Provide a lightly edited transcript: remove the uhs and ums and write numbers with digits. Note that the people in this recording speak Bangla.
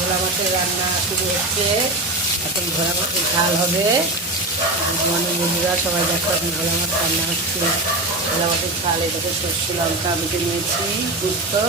ভোলা মাছের রান্না শুরু হচ্ছে। এখন ভোলা মাছের ঝাল হবে। মানে বন্ধুরা সবাই দেখো, এখন ভোলা মাছ রান্না হচ্ছে। ভোলা মাছের ঝাল, এটাকে সর্ষে লঙ্কা বেটে নিয়েছি, শুক্তো